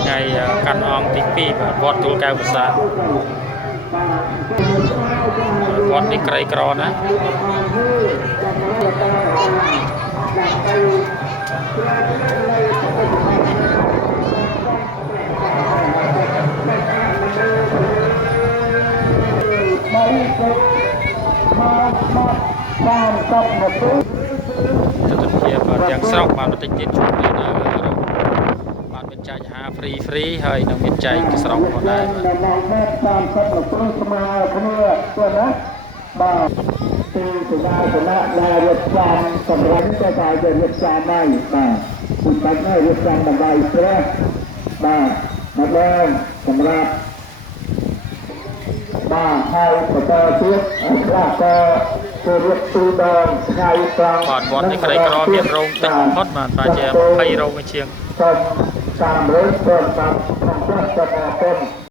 ថ្ងៃកាន់អង្គទី2បាទវត្តទួលកែវប្រាសាទវត្តនេះក្រីក្រណាទស្សនវិជ្ជាបាទទាំងស្រុកបានបន្តិចទៀតជួបគ្នានៅបានមានចែកអាហារហ្វ្រីហើយនឹងមានចែកស្រុកផងដែរបាទបាទទីសេនាសនៈដែលរៀបចំសម្រាប់ក៏តែរៀបចំដែរបាទពុទ្ធបរិស័ទរៀបចំដើម្បីព្រះបាទមកដល់សម្រាប់បាទហើយបន្តទៀតខ្លះក៏គោរពទូដងថ្ងៃត្រង់បាទវត្តនេះក្រីក្រមានរោងតិចបំផុតបាទប្រហែលជា20រោងជាងសូមតាមរយព្រមតាមក្នុងព្រះចក្រគុណ